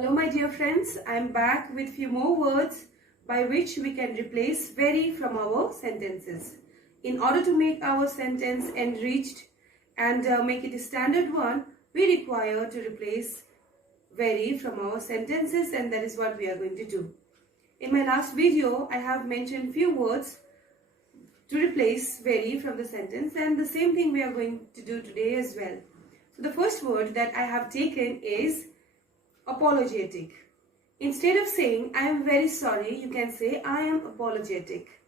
Hello my dear friends, I am back with few more words by which we can replace very from our sentences. In order to make our sentence enriched and make it a standard one, we require to replace very from our sentences, and that is what we are going to do. In my last video, I have mentioned few words to replace very from the sentence, and the same thing we are going to do today as well. So the first word that I have taken is apologetic. Instead of saying I am very sorry, you can say I am apologetic.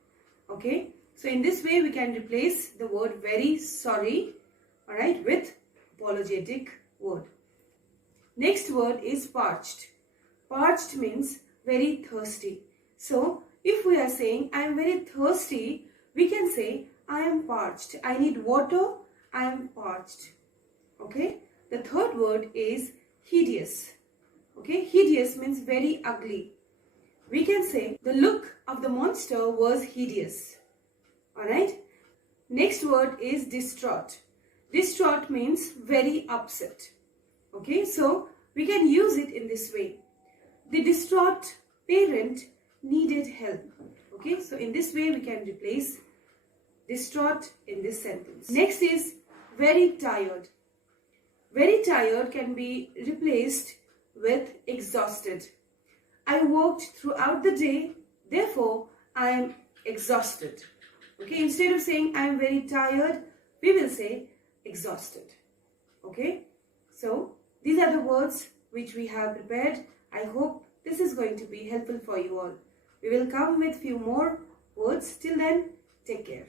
Okay, so in this way we can replace the word very sorry, alright, with apologetic word. Next word is parched. Parched means very thirsty. So if we are saying I am very thirsty, we can say I am parched. I need water, I am parched. Okay, the third word is hideous. Okay, hideous means very ugly. We can say the look of the monster was hideous. Alright. Next word is distraught. Distraught means very upset. Okay, so we can use it in this way. The distraught parent needed help. Okay, so in this way we can replace distraught in this sentence. Next is very tired. Very tired can be replaced with exhausted. I worked throughout the day, therefore I am exhausted. Okay, instead of saying I am very tired, we will say exhausted. Okay, so these are the words which we have prepared. I hope this is going to be helpful for you all. We will come with few more words. Till then, take care.